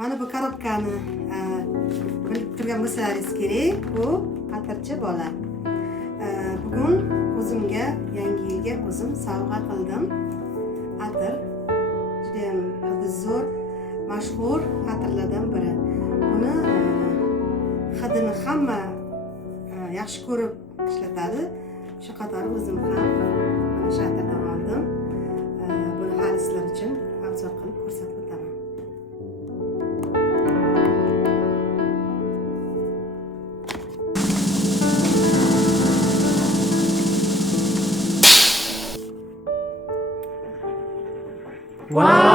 Mana bu korobkani bilib turgan bo'lsangiz kerak, bu atirchi bola. Bugun o'zimga yangi yilga o'zim sovg'a qildim. Atir juda ham hidi zo'r, mashhur atirlardan biri. Buni hidini hamma yaxshi ko'rib ishlatadi. Shu qatori o'zim ham mana shu atirdan oldim. Buni hali sizlar uchun obzor qilib ko'rsatib o'taman. Wow!